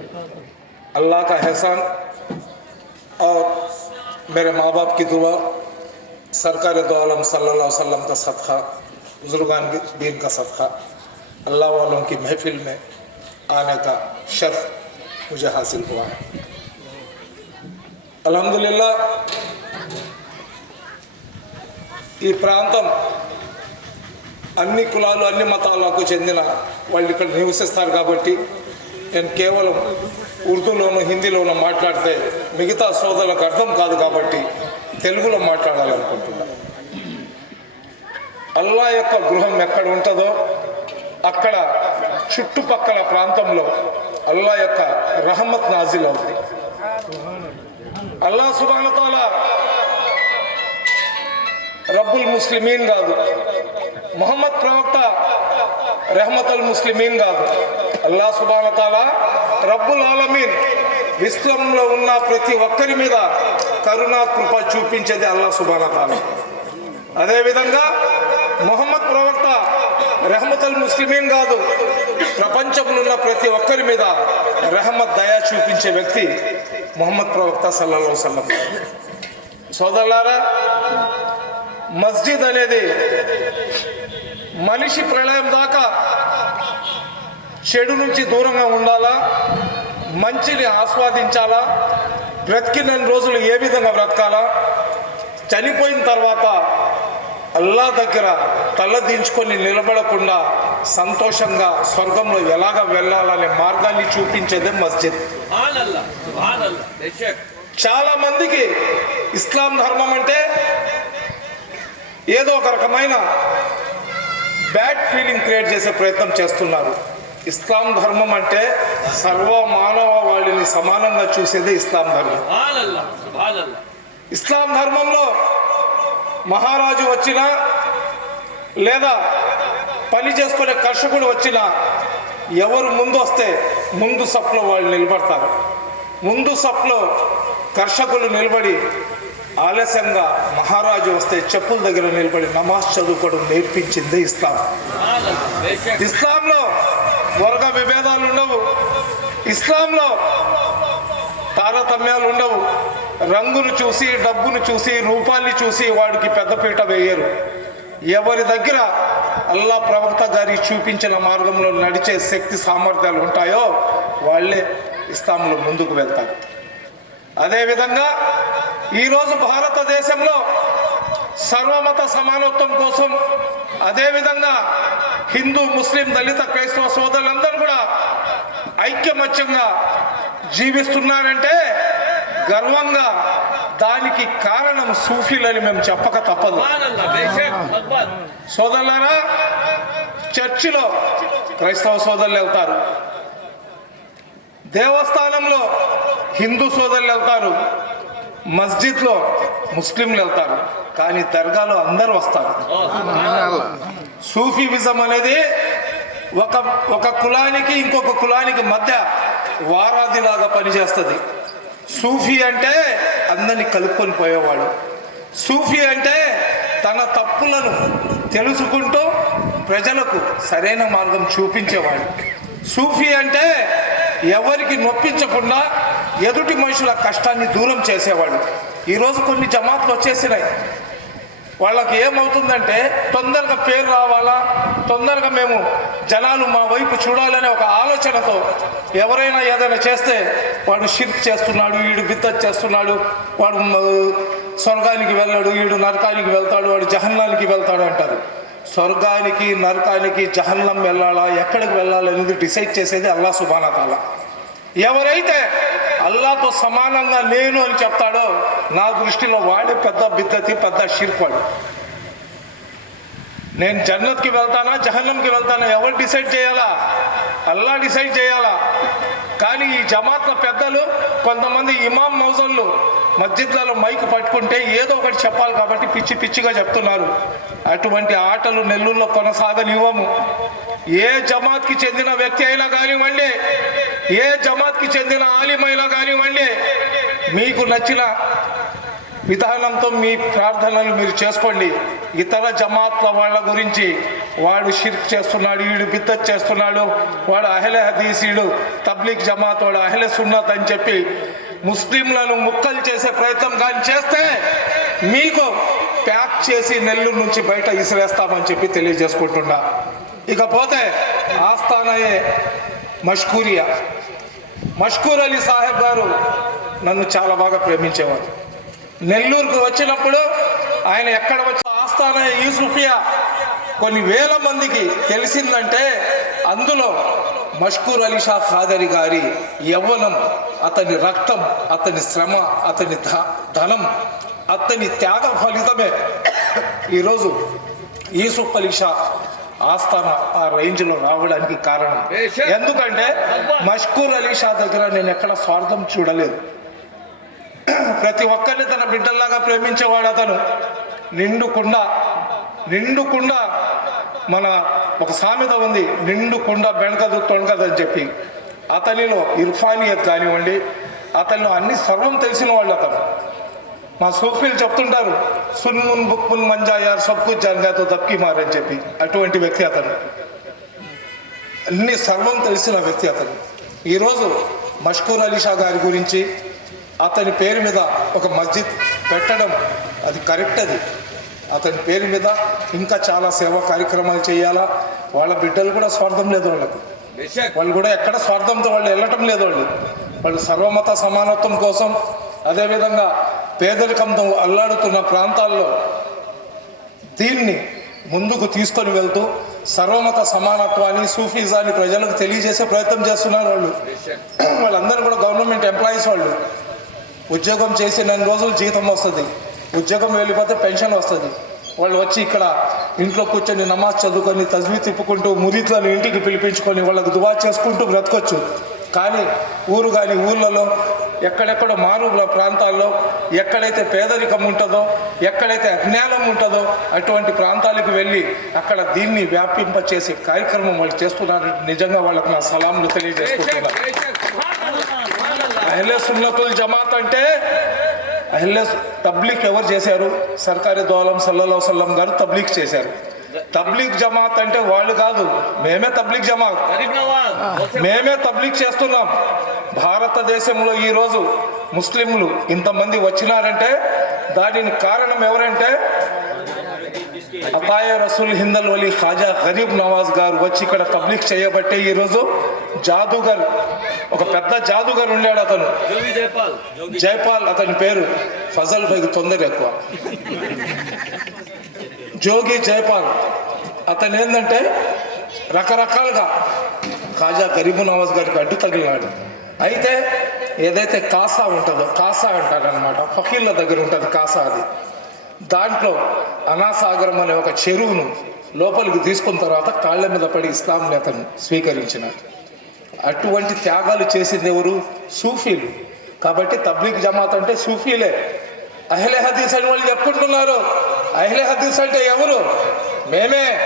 अल्लाह का एहसान और मेरे माँ बाप की दुआ सरकार दो आलम सल्लल्लाहु अलैहि वसल्लम का सदका बुजुर्गान दीन का सदका अल्लाह वालों की महफिल में आने का शर्फ मुझे हासिल हुआ है अल्हम्दुलिल्लाह ఈ ప్రాంతం అన్ని కులాలు అన్ని మతాలకు చెందిన వాళ్ళు ఇక్కడ నివసిస్తారు కాబట్టి నేను కేవలం ఉర్దూలోనూ హిందీలోనూ మాట్లాడితే మిగతా సోదరులకు అర్థం కాదు కాబట్టి తెలుగులో మాట్లాడాలనుకుంటున్నా. అల్లా యొక్క గృహం ఎక్కడ ఉంటుందో అక్కడ చుట్టుపక్కల ప్రాంతంలో అల్లా యొక్క రహమత్ నాజిల్ అవుతుంది. అల్లా సుబానతాల రబ్బుల్ ముస్లిమీన్ కాదు. మొహమ్మద్ ప్రవక్త రెహమతల్ ముస్లిమీన్ కాదు. అల్లా సుబానతాల రబ్బుల్ ఆలమీన్ విశ్వంలో ఉన్న ప్రతి ఒక్కరి మీద కరుణా కృప చూపించేది అల్లా సుబానతాల అదేవిధంగా మొహమ్మద్ ప్రవక్త రెహమతల్ ముస్లిమీన్ కాదు ప్రపంచంలో ఉన్న ప్రతి ఒక్కరి మీద రెహమత్ దయా చూపించే వ్యక్తి మొహమ్మద్ ప్రవక్త సల్లల్లాహు సల్లం సోదరులారా మస్జిద్ అనేది మనిషి ప్రళయం దాకా చెడు నుంచి దూరంగా ఉండాలా? మంచిని ఆస్వాదించాలా? బ్రతికిన రోజులు ఏ విధంగా బ్రతకాలా? చనిపోయిన తర్వాత అల్లా దగ్గర తలదించుకొని నిలబడకుండా సంతోషంగా స్వర్గంలో ఎలాగ వెళ్ళాలనే మార్గాన్ని చూపించేదే మస్జిద్. చాలా మందికి ఇస్లాం ధర్మం అంటే ఏదో ఒక రకమైన బ్యాడ్ ఫీలింగ్ క్రియేట్ చేసే ప్రయత్నం చేస్తున్నారు. ఇస్లాం ధర్మం అంటే సర్వ మానవ వాళ్ళని సమానంగా చూసేదే ఇస్లాం ధర్మం. ఇస్లాం ధర్మంలో మహారాజు వచ్చిన లేదా పని చేసుకునే కర్షకుడు వచ్చిన ఎవరు ముందు వస్తే ముందు సప్లో వాళ్ళు నిలబడతారు. ముందు సప్లో కర్షకులు నిలబడి ఆలస్యంగా మహారాజు వస్తే చెప్పుల దగ్గర నిలబడి నమాజ్ చదువుకోవడం నేర్పించింది ఇస్లాం. ఇస్లాంలో వర్గ విభేదాలు ఉండవు. ఇస్లాంలో తారతమ్యాలు ఉండవు. రంగును చూసి డబ్బును చూసి రూపాన్ని చూసి వాడికి పెద్దపీట వేయరు. ఎవరి దగ్గర అల్లా ప్రవక్త గారి చూపించిన మార్గంలో నడిచే శక్తి సామర్థ్యాలు ఉంటాయో వాళ్ళే ఇస్లాంలో ముందుకు వెళ్తారు. అదేవిధంగా ఈరోజు భారతదేశంలో సర్వమత సమానత్వం కోసం అదేవిధంగా హిందూ ముస్లిం దళిత క్రైస్తవ సోదరులందరూ కూడా ఐక్యమత్యంగా జీవిస్తున్నారంటే గర్వంగా దానికి కారణం సూఫీలని మేము చెప్పక తప్పదు. సోదరులారా చర్చిలో క్రైస్తవ సోదరులు వెళ్తారు. దేవస్థానంలో హిందూ సోదరులు వెళ్తారు. మస్జిద్లో ముస్లింలు వెళ్తారు కానీ దర్గాలో అందరూ వస్తారు. సూఫీవిజం అనేది ఒక ఒక కులానికి ఇంకొక కులానికి మధ్య వారాదిలాగా పనిచేస్తుంది. సూఫీ అంటే అందరిని కలుపుకొని పోయేవాడు సూఫీ అంటే తన తప్పులను తెలుసుకుంటూ ప్రజలకు సరైన మార్గం చూపించేవాడు సూఫీ అంటే ఎవరికి నొప్పించకుండా ఎదుటి మనుషుల కష్టాన్ని దూరం చేసేవాడు ఈరోజు కొన్ని జమాత్లు వచ్చేసినాయి. వాళ్ళకి ఏమవుతుందంటే తొందరగా పేరు రావాలా? తొందరగా మేము జనాలు మా వైపు చూడాలనే ఒక ఆలోచనతో ఎవరైనా ఏదైనా చేస్తే వాడు షిర్క్ చేస్తున్నాడు వీడు బిద్దత్ చేస్తున్నాడు వాడు స్వర్గానికి వెళ్ళాడు వీడు నరకానికి వెళ్తాడు వాడు జహన్నానికి వెళ్తాడు అంటారు. స్వర్గానికి నరకానికి జహన్నం వెళ్ళాలా ఎక్కడికి వెళ్ళాలనేది డిసైడ్ చేసేది అల్లా సుబానతాల ఎవరైతే అల్లాతో సమానంగా నేను అని చెప్తాడో నా దృష్టిలో వాడే పెద్ద బిద్దతి పెద్ద షిర్క్ నేను జన్నత్కి వెళ్తానా జహన్నంకి వెళ్తానా? ఎవరు డిసైడ్ చేయాలా? అల్లా డిసైడ్ చేయాలా? కానీ ఈ జమాత్ల పెద్దలు కొంతమంది ఇమాం మౌజన్లు మస్జిద్లలో మైక్ పట్టుకుంటే ఏదో ఒకటి చెప్పాలి కాబట్టి పిచ్చి పిచ్చిగా చెప్తున్నారు. అటువంటి ఆటలు నెల్లూరులో కొనసాగనివ్వము ఏ జమాత్కి చెందిన వ్యక్తి అయినా కానివ్వండి ఏ జమాత్కి చెందిన ఆలిమైనా కానివ్వండి మీకు నచ్చిన విధానంతో మీ ప్రార్థనలు మీరు చేసుకోండి. ఇతర జమాత్ల వాళ్ళ గురించి వాడు షిర్క్ చేస్తున్నాడు వీడు బిద్దత్ చేస్తున్నాడు వాడు అహ్లే హదీస్ వీడు తబ్లీగ్ జమాత్ వాడు అహ్లే సున్నత్ అని చెప్పి ముస్లింలను ముక్కలు చేసే ప్రయత్నం కానీ చేస్తే మీకు ప్యాక్ చేసి నెల్లూరు నుంచి బయట ఇసిరేస్తామని చెప్పి తెలియజేసుకుంటున్నా. ఇకపోతే ఆస్థానయే మష్కూరియా. మష్కూర్ అలీ సాహెబ్ గారు నన్ను చాలా బాగా ప్రేమించేవారు. నెల్లూరుకు వచ్చినప్పుడు ఆయన ఎక్కడ వచ్చి ఆస్థాన యూసుఫియా కొన్ని వేల మందికి తెలిసిందంటే అందులో మష్కూర్ అలీ షా ఖాదరి గారి యవ్వనం అతని రక్తం అతని శ్రమ అతని ధనం అతని త్యాగ ఫలితమే. ఈరోజు యూసుఫ్ అలీ షా ఆస్థాన ఆ రేంజ్లో రావడానికి కారణం. ఎందుకంటే మష్కూర్ అలీ షా దగ్గర నేను ఎక్కడ స్వార్థం చూడలేదు. ప్రతి ఒక్కరిని తన బిడ్డల్లాగా ప్రేమించేవాడు అతను. నిండుకుండ నిండుకుండ మన ఒక సామెత ఉంది నిండుకుండ బెణకదు తొణకదు అని చెప్పి. అతనిలో ఇర్ఫానియత్ కానివ్వండి అతనిలో అన్ని సర్వం తెలిసిన వాళ్ళు అతను. మా సూఫీలు చెప్తుంటారు సున్మున్ బుక్మున్ మంజాయార్ సబ్కు జన్గాతో దక్కి మారని చెప్పి. అటువంటి వ్యక్తి అతను. అన్ని సర్వం తెలిసిన వ్యక్తి అతను. ఈరోజు మష్కూర్ అలీ షా గారి గురించి అతని పేరు మీద ఒక మస్జిద్ పెట్టడం అది కరెక్ట్ అది. అతని పేరు మీద ఇంకా చాలా సేవా కార్యక్రమాలు చేయాలా? వాళ్ళ బిడ్డలు కూడా స్వార్థం లేదు వాళ్ళకి. వాళ్ళు కూడా ఎక్కడ స్వార్థంతో వాళ్ళు వెళ్ళటం లేదు వాళ్ళు. వాళ్ళు సర్వమత సమానత్వం కోసం అదేవిధంగా పేదరికంతో అల్లాడుతున్న ప్రాంతాల్లో దీన్ని ముందుకు తీసుకొని వెళ్తూ సర్వమత సమానత్వాన్ని సూఫీజాన్ని ప్రజలకు తెలియజేసే ప్రయత్నం చేస్తున్నారు వాళ్ళు. వాళ్ళందరూ కూడా గవర్నమెంట్ ఎంప్లాయీస్ వాళ్ళు. ఉద్యోగం చేసి నెల రోజులు జీతం వస్తుంది. ఉద్యోగం వెళ్ళిపోతే పెన్షన్ వస్తుంది. వాళ్ళు వచ్చి ఇక్కడ ఇంట్లో కూర్చొని నమాజ్ చదువుకొని తజ్వీ తిప్పుకుంటూ మురీతులను ఇంటికి పిలిపించుకొని వాళ్ళకు దువా చేసుకుంటూ బ్రతకొచ్చు. కానీ ఊరు కానీ ఊళ్ళలో ఎక్కడెక్కడ మారు ప్రాంతాల్లో ఎక్కడైతే పేదరికం ఉంటుందో ఎక్కడైతే అజ్ఞానం ఉంటుందో అటువంటి ప్రాంతాలకు వెళ్ళి అక్కడ దీన్ని వ్యాపింపచేసే కార్యక్రమం వాళ్ళు చేస్తున్నారు. నిజంగా వాళ్ళకు నా సలాంలు తెలియజేస్తున్నారు అహ్లే సున్నతుల్ జమాత్ అంటే అహ్లెస్ తబ్లీక్ ఎవరు చేశారు? సర్కారీ దోలం సల్లల్లా సల్లం గారు తబ్లీక్ చేశారు. తబ్లీక్ జమాత్ అంటే వాళ్ళు కాదు మేమే తబ్లీక్ జమాత్. మేమే తబ్లీక్ చేస్తున్నాం. భారతదేశంలో ఈరోజు ముస్లింలు ఇంతమంది వచ్చినారంటే దానికి కారణం ఎవరంటే అకాయ రసూల్ హిందల్ వలి ఖాజా గరీబ్ నవాజ్ గారు వచ్చి ఇక్కడ పబ్లిక్ చేయబట్టే ఈరోజు జాదుగర్ ఒక పెద్ద జాదుగారు ఉండాడు అతను. జైపాల్. అతని పేరు ఫజల్ బైక్ తొందర ఎక్కువ. జోగి జైపాల్. అతను ఏంటంటే రకరకాలుగా కాజా గరీబు నవాజ్ గారికి అడ్డు తగిలినాడు. అయితే ఏదైతే కాసా ఉంటుందో కాసా అంటారనమాట ఫకీళ్ళ దగ్గర ఉంటుంది కాసా అది. దాంట్లో అనాసాగరం అనే ఒక చెరువును లోపలికి తీసుకున్న తర్వాత కాళ్ళ మీద పడి ఇస్లాం నేతను స్వీకరించినాడు. అటువంటి త్యాగాలు చేసింది ఎవరు? సూఫీలు. కాబట్టి తబ్లీగ్ జమాత్ అంటే సూఫీలే. అహ్లే హదీస్ అని వాళ్ళు చెప్పుకుంటున్నారు. అహ్లే హదీస్ అంటే ఎవరు? మేమే.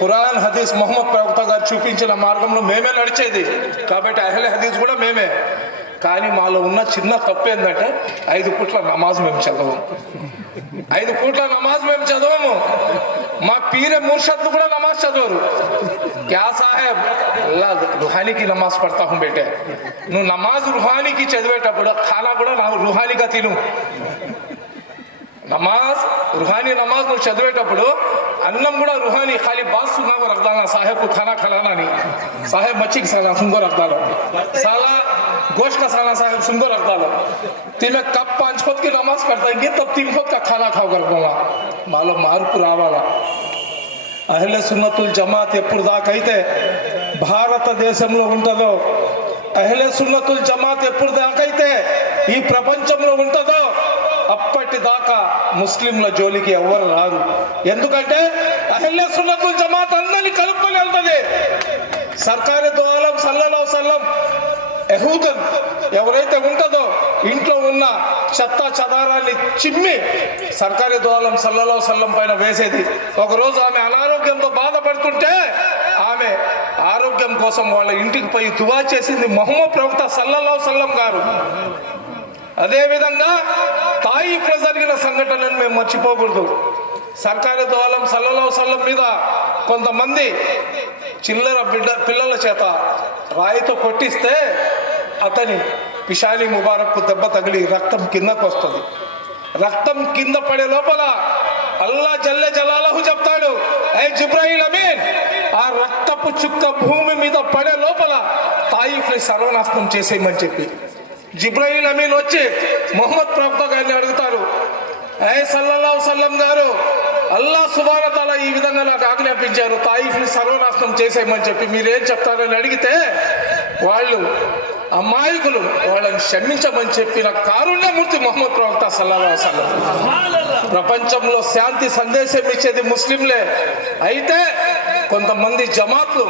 ఖురాన్ హదీస్ మొహమ్మద్ ప్రవక్త గారు చూపించిన మార్గంలో మేమే నడిచేది. కాబట్టి అహ్లే హదీస్ కూడా మేమే. కానీ మాలో ఉన్న చిన్న తప్పు ఏంటంటే ఐదు పూట్ల నమాజ్ మేము చదవము ఐదు పూట్ల నమాజ్ మేము చదవము. మా పీరే ముర్షద్లు కూడా నమాజ్ చదవరు. క్యా సాహెబ్ అల్లా రుహానీకి నమాజ్ పడతా హూ బేటే. నువ్వు నమాజ్ రుహానీకి చదివేటప్పుడు ఖానా కూడా నా రుహానీగా తిను. నమాజ్ రుహానీ నమాజ్ నువ్వు చదివేటప్పుడు అన్నం కూడా రుహానీ ఖాళీ బాస్ నాకు రక్తానా సాహెబ్ ఖానా ఖలానా అని. సాహెబ్ మచ్చికి సార్ అసంగో రఖదాలో साला गोश्त का साला साहब सुन रख डालो तीन कप पांच खुद की नमाज पढ़ता है तब तीन खुद का खाना खाओ कर बोला మాలో మార్పు రావాలా అహ్లే సున్నతుల్ జమాత్ ఎప్పుడు దాకైతే భారతదేశంలో ఉంటుందో అహ్లే సున్నతుల్ జమాత్ ఎప్పుడు దాకైతే ఈ ప్రపంచంలో ఉంటుందో అప్పటిదాకా ముస్లింల జోలికి ఎవరు రారు ఎందుకంటే అహ్లే సున్నతుల్ జమాత్ అందరినీ కలుపుకొని వెళ్తుంది సర్కారీ దోలం సల్లలో సల్లం యహూదన్ ఎవరైతే ఉంటుందో ఇంట్లో ఉన్న చెత్త చదారాన్ని చిమ్మి సర్కారీ దోలం సల్లలో సల్లం పైన వేసేది. ఒకరోజు ఆమె అనారోగ్యంతో బాధపడుతుంటే ఆమె ఆరోగ్యం కోసం వాళ్ళ ఇంటికి పోయి దువా చేసింది మహమ్మ ప్రవక్త సల్లలో సల్లం గారు. అదేవిధంగా తాయిఫ్లో జరిగిన సంఘటనను మేము మర్చిపోకూడదు. సర్కారీ దోలం సల్లలో సల్లం మీద కొంతమంది చిల్లర బిడ్డ పిల్లల చేత రాయితో కొట్టిస్తే అతని పిషాలి ముబారక్కు దెబ్బ తగిలి రక్తం కిందకు వస్తుంది. రక్తం కింద పడే లోపల అల్లా జల్లె జలాలహు చెప్తాడు ఏ జిబ్రాహిల్ అమీన్ ఆ రక్తపు చుక్క భూమి మీద పడే లోపల తాయిఫ్ని సర్వనాశనం చేసేయమని చెప్పి. జిబ్రాహిల్ అమీన్ వచ్చి మొహమ్మద్ ప్రవక్త గారిని అడుగుతారు ఏ సల్లల్లాహు సల్లం గారు అల్లా సుబానతాల ఈ విధంగా నాకు ఆజ్ఞాపించారు తాయిఫ్ని సర్వనాశనం చేసేయమని చెప్పి మీరేం చెప్తారని అడిగితే వాళ్ళు అమాయకులు వాళ్ళని క్షమించమని చెప్పిన కారుణ్యమూర్తి మొహమ్మద్ ప్రవక్త సల్లం ప్రపంచంలో శాంతి సందేశం ఇచ్చేది ముస్లింలే. అయితే కొంతమంది జమాత్లు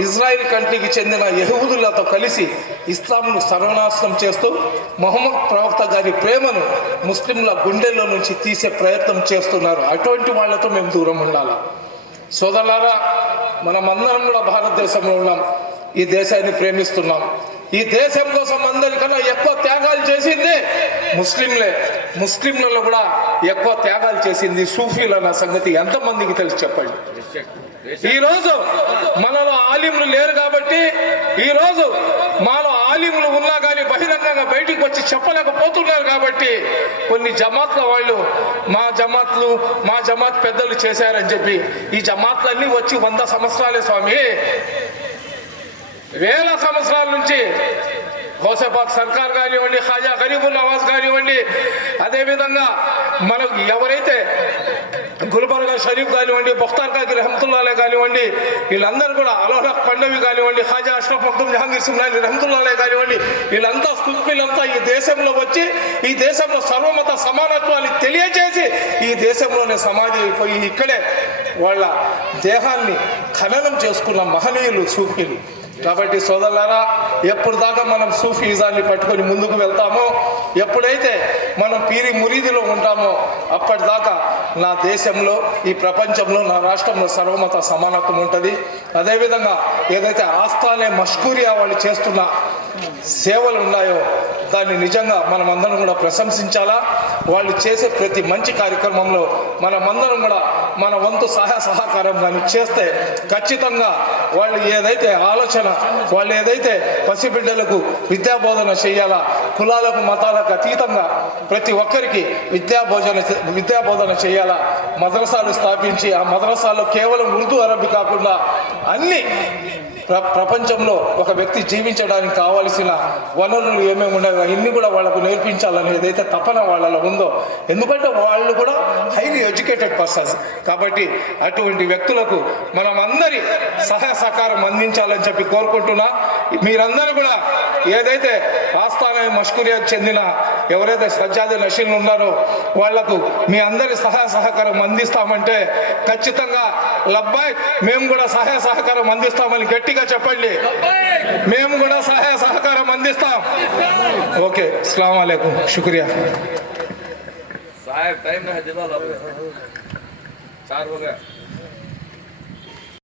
ఇజ్రాయిల్ కంట్రీకి చెందిన యహూదులతో కలిసి ఇస్లాంను సర్వనాశనం చేస్తూ మొహమ్మద్ ప్రవక్త గారి ప్రేమను ముస్లింల గుండెల్లో నుంచి తీసే ప్రయత్నం చేస్తున్నారు. అటువంటి వాళ్ళతో మేము దూరం ఉండాలి? సోదరులారా మనమందరం కూడా భారతదేశంలో ఉన్నాం. ఈ దేశాన్ని ప్రేమిస్తున్నాం. ఈ దేశం కోసం అందరికన్నా ఎక్కువ త్యాగాలు చేసింది ముస్లింలే. ముస్లింలలో కూడా ఎక్కువ త్యాగాలు చేసింది సూఫీలు అన్న సంగతి ఎంతమందికి తెలిసి చెప్పండి? ఈరోజు మనలో ఆలింలు లేరు కాబట్టి ఈరోజు మాలో ఆలింలు ఉన్నా కానీ బహిరంగంగా బయటికి వచ్చి చెప్పలేకపోతున్నారు కాబట్టి కొన్ని జమాత్ల వాళ్ళు మా జమాత్లు మా జమాత్ పెద్దలు చేశారని చెప్పి ఈ జమాత్లన్నీ వచ్చి వంద సంవత్సరాలే స్వామి. వేల సంవత్సరాల నుంచి హోసేపాక్ సర్కార్ కానివ్వండి ఖాజా గరీబుల్ నవాజ్ కానివ్వండి అదేవిధంగా మనకు ఎవరైతే గుల్బర్గా షరీఫ్ కానివ్వండి బుఖ్తార్ కాకి రహమతుల్లాలే కానివ్వండి వీళ్ళందరూ కూడా అలోహక్ పండవి కానివ్వండి ఖాజా అష్రఫ్ మక్దూమ్ జహాంగీర్ సింహాని రహమతుల్లాలే కానివ్వండి వీళ్ళంతా కుక్కిలంతా ఈ దేశంలో వచ్చి ఈ దేశంలో సర్వమత సమానత్వాన్ని తెలియజేసి ఈ దేశంలోనే సమాధి అయిపోయి ఇక్కడే వాళ్ళ దేహాన్ని ఖననం చేసుకున్న మహనీయులు సూఫీలు. కాబట్టి సోదరులారా ఎప్పుడు దాకా మనం సూఫీజాన్ని పట్టుకొని ముందుకు వెళ్తామో ఎప్పుడైతే మనం పీరి మురీదిలో ఉంటామో అప్పటిదాకా నా దేశంలో ఈ ప్రపంచంలో నా రాష్ట్రంలో సర్వమత సమానత్వం ఉంటుంది. అదేవిధంగా ఏదైతే ఆస్థానే మష్కూరియా వాళ్ళు చేస్తున్న సేవలు ఉన్నాయో దాన్ని నిజంగా మనమందరం కూడా ప్రశంసించాలా? వాళ్ళు చేసే ప్రతి మంచి కార్యక్రమంలో మనమందరం కూడా మన వంతు సహాయ సహకారం కానీ చేస్తే ఖచ్చితంగా వాళ్ళు ఏదైతే ఆలోచన వాళ్ళు ఏదైతే పసిబిడ్డలకు విద్యాబోధన చేయాలా కులాలకు మతాలకు అతీతంగా ప్రతి ఒక్కరికి విద్యాబోధన విద్యాబోధన చేయాలా మద్రసాలు స్థాపించి ఆ మద్రసాలో కేవలం ఉర్దూ అరబీ కాకుండా అన్ని ప్రపంచంలో ఒక వ్యక్తి జీవించడానికి కావాల్సిన వనరులు ఏమేమి ఉన్నాయో ఇన్ని కూడా వాళ్ళకు నేర్పించాలని ఏదైతే తపన వాళ్ళలో ఉందో ఎందుకంటే వాళ్ళు కూడా హైలీ ఎడ్యుకేటెడ్ పర్సన్స్ కాబట్టి అటువంటి వ్యక్తులకు మనం అందరి సహాయ సహకారం అందించాలని చెప్పి కోరుకుంటున్నా. మీరందరూ కూడా ఏదైతే ఆస్థాన మష్కూరియాకు చెందిన ఎవరైతే సజ్జాది నషీన్లు ఉన్నారో వాళ్ళకు మీ అందరి సహాయ సహకారం అందిస్తామంటే ఖచ్చితంగా లబ్బాయ్ మేము కూడా సహాయ సహకారం అందిస్తామని గట్టిగా చెప్పండి. మేము కూడా సహాయ సహకారం అందిస్తాం. ఓకే అస్లాం అయికం శుక్రియా. సాహెబ్ టైం